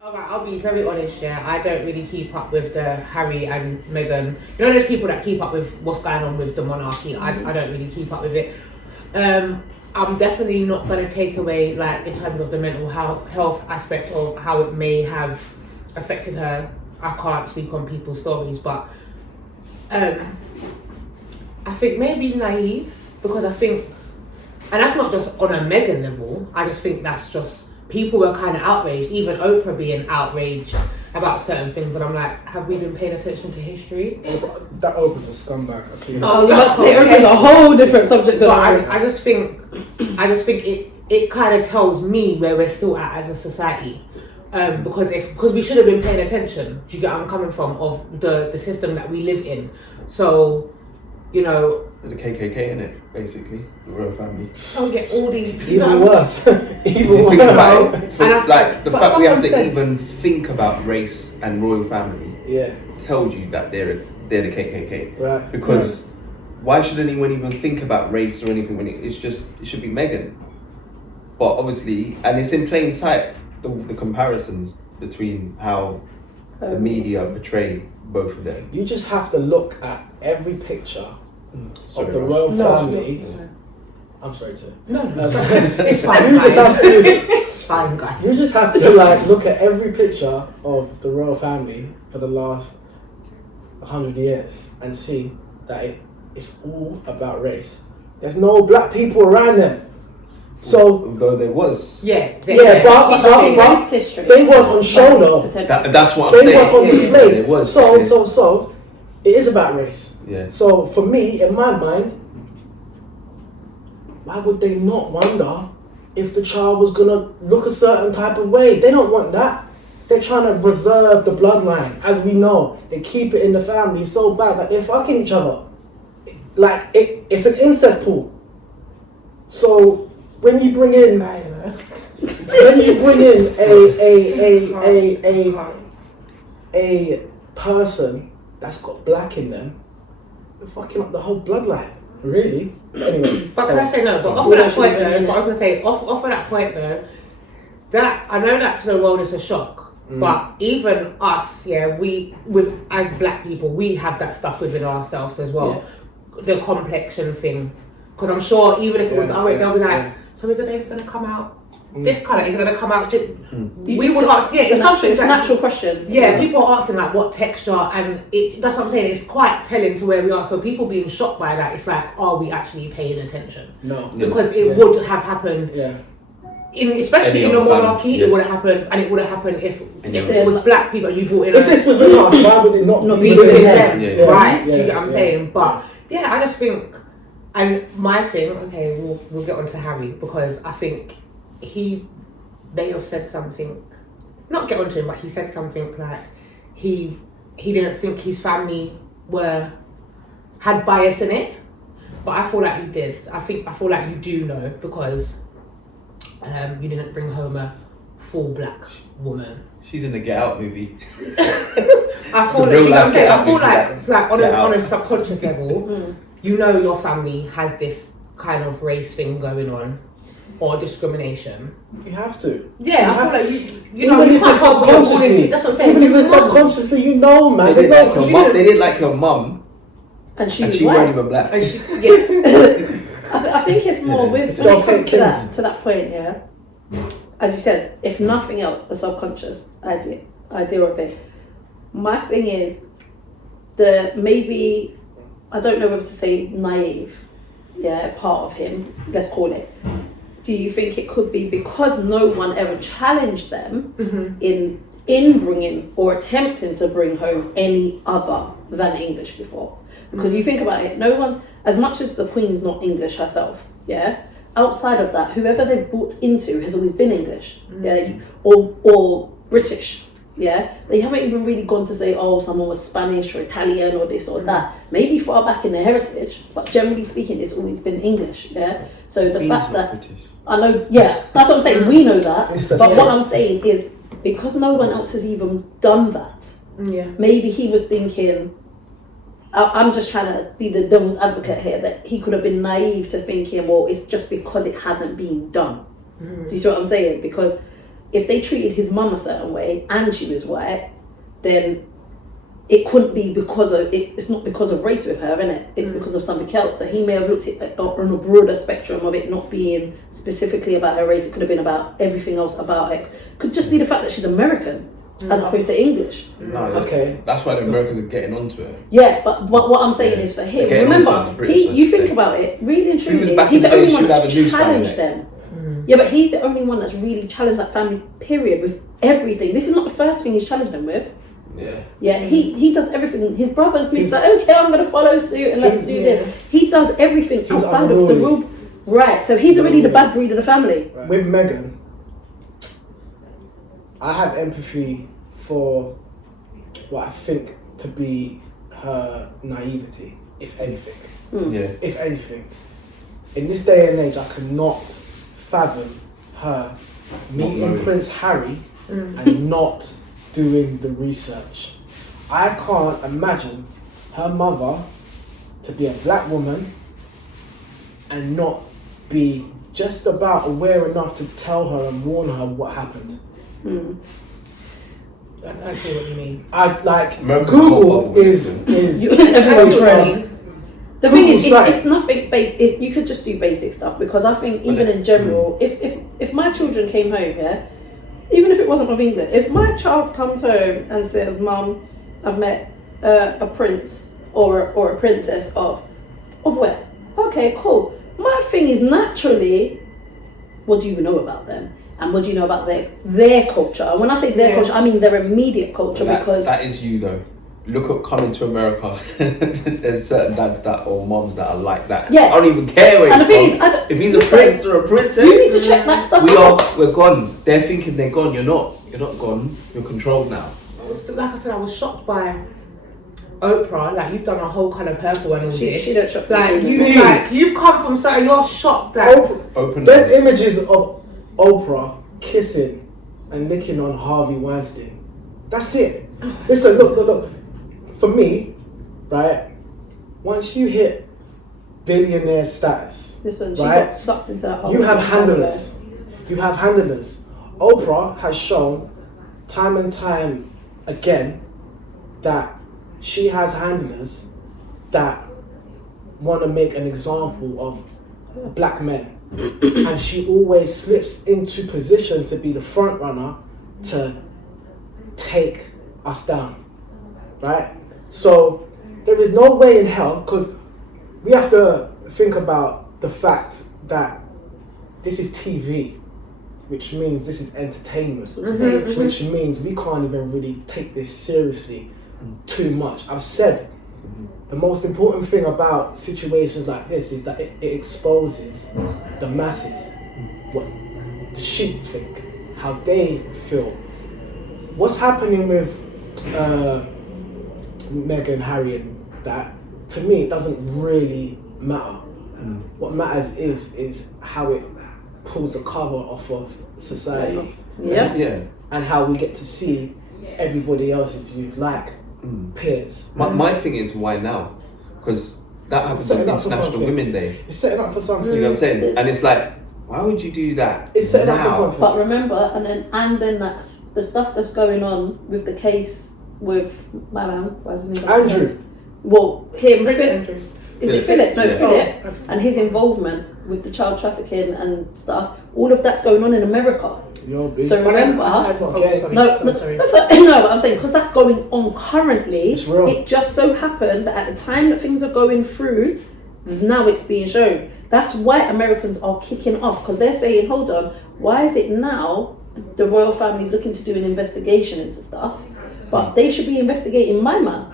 Alright, I'll be very honest, yeah. I don't really keep up with the Harry and Meghan. You know, there's people that keep up with what's going on with the monarchy. I don't really keep up with it. I'm definitely not going to take away, like, in terms of the mental health aspect of how it may have affected her. I can't speak on people's stories, but I think maybe naive, because I think, and that's not just on a Meghan level, I just think that's just, people were kind of outraged, even Oprah being outraged about certain things, and I'm like, have we been paying attention to history? That Oprah's a scumbag. I was about to say Oprah's a whole different subject. I just think it kind of tells me where we're still at as a society, because we should have been paying attention. Do you get where I'm coming from? Of the system that we live in. So, you know. The KKK in it, basically, the royal family. Oh, get all these. Even worse. Even Think worse. about it, like the but fact we have to someone said- even think about race and royal family. Yeah. Tells you that they're the KKK. Right. Because why should anyone even think about race or anything when it should be Meghan? But obviously, and it's in plain sight, the comparisons between how the media portray both of them. You just have to look at every picture of the Ross. royal No, family. no. I'm sorry to. No, it's fine. You just guys. have to. It's fine, guys. You just have to like look at every picture of the royal family for the last 100 years and see that it's all about race. There's no black people around them. So Although there was. Yeah, but history. they weren't on show though. That's what I'm They saying. weren't on display. There was. So it is about race. Yeah. So for me, in my mind, why would they not wonder if the child was gonna look a certain type of way? They don't want that. They're trying to preserve the bloodline. As we know, they keep it in the family so bad that they're fucking each other. Like it's an incest pool. So when you bring in a person that's got black in them, you're fucking up the whole bloodline. Really? Anyway. But can I say no? But off of that point though, but I was gonna say off of that point though, that I know that to the world is a shock. But even us, as black people, we have that stuff within ourselves as well. Yeah. The complexion thing. Because I'm sure even if it was they'll be like, so is the baby gonna come out this colour? Is it gonna come out? We would ask. Yeah, it's natural questions. Yeah, people are asking like what texture, and that's what I'm saying. It's quite telling to where we are. So people being shocked by that, it's like, are we actually paying attention? No, because it would have happened. Yeah. Especially in the monarchy, it would have happened, and it would have happened if it was black people you brought in. If it's within us, why would it not be within them? Yeah. Right? Do you get what I'm saying? But yeah, I just think, and my thing. Okay, we'll get on to Harry, because I think he may have said something. Not get onto him, but he said something like he didn't think his family had bias in it, but I feel like you did. I feel like you do know, because you didn't bring home a full black woman. She's in the Get Out movie. I feel like on a subconscious level, you know your family has this kind of race thing going on, or discrimination. You have to. Yeah, I feel like you know, even if it's subconsciously. That's what I'm saying. Even if it's subconsciously, you know, man. They didn't like your mum, and she weren't even black. I think it's more when it comes to that point, yeah. As you said, if nothing else, a subconscious idea of it. My thing is maybe, I don't know whether to say naive, part of him, let's call it. Do you think it could be because no one ever challenged them in bringing or attempting to bring home any other than English before? Because you think about it, no one's, as much as the Queen's not English herself, outside of that, whoever they've brought into has always been English, or British, They haven't even really gone to say, oh, someone was Spanish or Italian or this or that. Maybe far back in their heritage, but generally speaking, it's always been English, So the fact that, British. I know, that's what I'm saying, we know that, but what I'm saying is, because no one else has even done that, maybe he was thinking, I'm just trying to be the devil's advocate here, that he could have been naive to thinking, well, it's just because it hasn't been done. Do you see what I'm saying? Because if they treated his mum a certain way and she was white, then it couldn't be because of it. It's not because of race with her, innit? It's because of something else. So he may have looked at it on a broader spectrum of it not being specifically about her race. It could have been about everything else about it. Could just be the fact that she's American as opposed to English. No, Okay. That's why the Americans are getting onto it. Yeah, but what I'm saying is for him, Again, remember, also the British, you I'd think say. about it, really and If he was truly, back he's in the the day, only one should have that's a news stand, challenged innit? them. Yeah, but he's the only one that's really challenged that family, period, with everything. This is not the first thing he's challenged them with. Yeah. Yeah, he does everything. His brother's Mr. Okay, I'm going to follow suit and let's do this. He does everything outside of the rule. Right, so he's already the bad breed of the family. Right. With Meghan, I have empathy for what I think to be her naivety, if anything. Yeah. If anything. In this day and age, I cannot fathom her meeting Prince Harry and not doing the research. I can't imagine her mother to be a black woman and not be just about aware enough to tell her and warn her what happened. I see what you mean. I like America's Google not is Everyone's friend. The thing Google's is, site. it's nothing basic. You could just do basic stuff because I think even in general, if my children came home, yeah, even if it wasn't of England, if my child comes home and says, "Mum, I've met a prince or a princess of where?" Okay, cool. My thing is naturally, what do you know about them? And what do you know about their culture? And when I say their culture, I mean their immediate culture because that is you though. Look at coming to America. There's certain dads that or moms that are like that. Yeah. I don't even care where And the he's thing from. is, If he's a prince or a princess, you need to check that stuff out. we're gone. They're thinking they're gone. You're not gone. You're controlled now. Like I said, I was shocked by Oprah. Like you've done a whole kind of purple and all this. She don't shock Like me. you've come from something. You're shocked that Open There's doors. images of Oprah kissing and licking on Harvey Weinstein. That's it. Listen, look. For me, right, once you hit billionaire status, Listen, she right, got sucked into that whole you have thing handlers. You have handlers. Oprah has shown time and time again that she has handlers that want to make an example of black men. And she always slips into position to be the front runner to take us down. Right? So there is no way in hell, because we have to think about the fact that this is TV, which means this is entertainment, which means we can't even really take this seriously too much. I've said the most important thing about situations like this is that it exposes the masses, what the sheep think, how they feel. What's happening with Meghan, Harry and that, to me, it doesn't really matter. What matters is how it pulls the cover off of society. Yeah. And how we get to see everybody else's views, like Piers. My thing is, why now? Because that happened setting on up for International something. Women's Day. It's setting up for something. Do you know what I'm saying? And it's like, why would you do that? It's setting up for now? something. But remember, and then that's the stuff that's going on with the case with my man. What's his name? Andrew. Well, him. Andrew. Is it Philip? No, Yeah. Philip. And his involvement with the child trafficking and stuff. All of that's going on in America. So remember, Okay. no, but I'm saying because that's going on currently. It's real. It just so happened that at the time that things are going through, now it's being shown. That's why Americans are kicking off because they're saying, "Hold on, why is it now the royal family is looking to do an investigation into stuff, but they should be investigating my man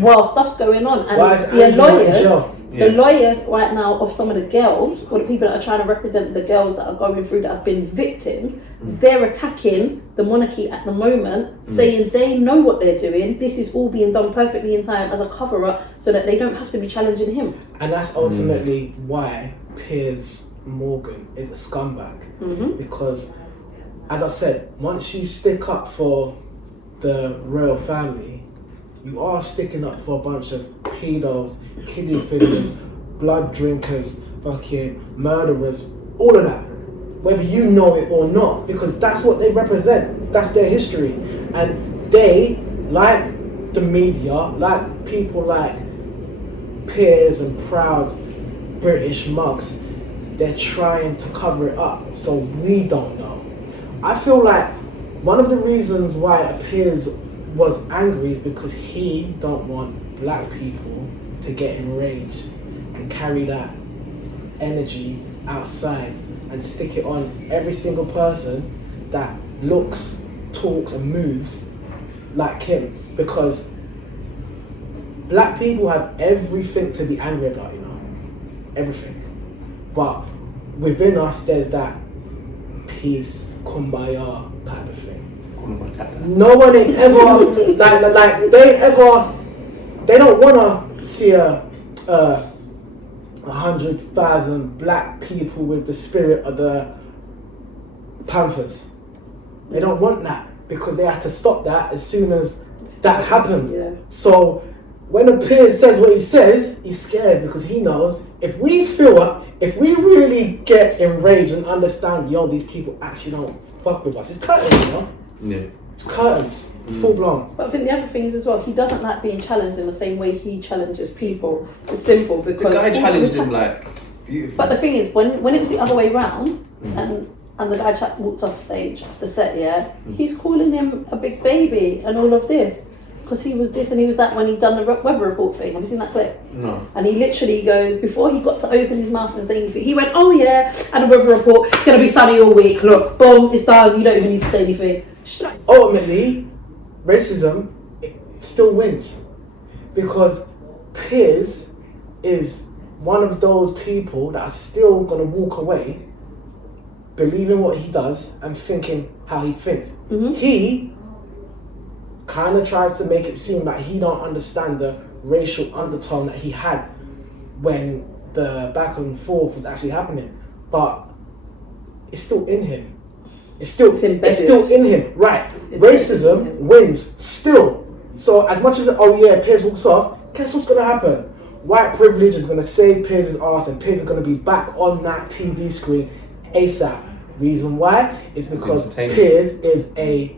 while stuff's going on?" And Why is the Andrew not in lawyers. jail? The lawyers right now of some of the girls, or the people that are trying to represent the girls that are going through that have been victims, they're attacking the monarchy at the moment, saying they know what they're doing. This is all being done perfectly in time as a cover-up so that they don't have to be challenging him. And that's ultimately why Piers Morgan is a scumbag. Because, as I said, once you stick up for the royal family, you are sticking up for a bunch of pedos, kiddie fiddlers, blood drinkers, fucking murderers, all of that. whether you know it or not, because that's what they represent. That's their history, and they, like the media, like people like Piers and proud British mugs, they're trying to cover it up so we don't know. I feel like one of the reasons why Piers was angry is because he don't want black people to get enraged and carry that energy outside and stick it on every single person that looks, talks and moves like him, because black people have everything to be angry about, you know, everything. But within us, there's that peace, kumbaya type of thing. No one ain't ever like they don't wanna see a 100,000 black people with the spirit of the Panthers. They don't want that because they had to stop that as soon as that happened. Yeah. So when a Piers says what he says, he's scared because he knows if we really get enraged and understand, yo, these people actually don't fuck with us. It's curtains, you know? Yeah. It's curtains, full blown. But I think the other thing is as well, he doesn't like being challenged in the same way he challenges people. It's simple because The guy challenged him like beautifully. But the thing is, when it was the other way round, and the guy walked off stage, the set, yeah, he's calling him a big baby and all of this. Because he was this and he was that when he done the weather report thing. Have you seen that clip? No. And he literally goes, before he got to open his mouth and say anything, he went, oh yeah, and the weather report, it's going to be sunny all week. Look, boom, it's done. You don't even need to say anything. Ultimately, racism it still wins. Because Piers is one of those people that are still going to walk away believing what he does and thinking how he thinks. He kind of tries to make it seem like he don't understand the racial undertone that he had when the back and forth was actually happening, but it's still in him. It's still in him, right? Racism wins still. So as much as Piers walks off, guess what's gonna happen? White privilege is gonna save Piers' ass, and Piers is gonna be back on that TV screen ASAP. Reason why is because Piers is a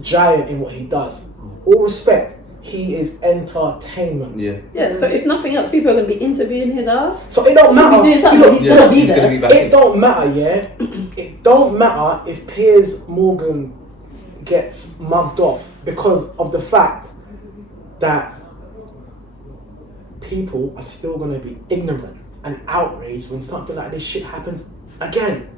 giant in what he does. All respect, he is entertainment. Yeah, so if nothing else, people are going to be interviewing his ass. So it don't matter. He's going to be there. It don't matter, yeah? It don't matter if Piers Morgan gets mugged off because of the fact that people are still going to be ignorant and outraged when something like this shit happens again.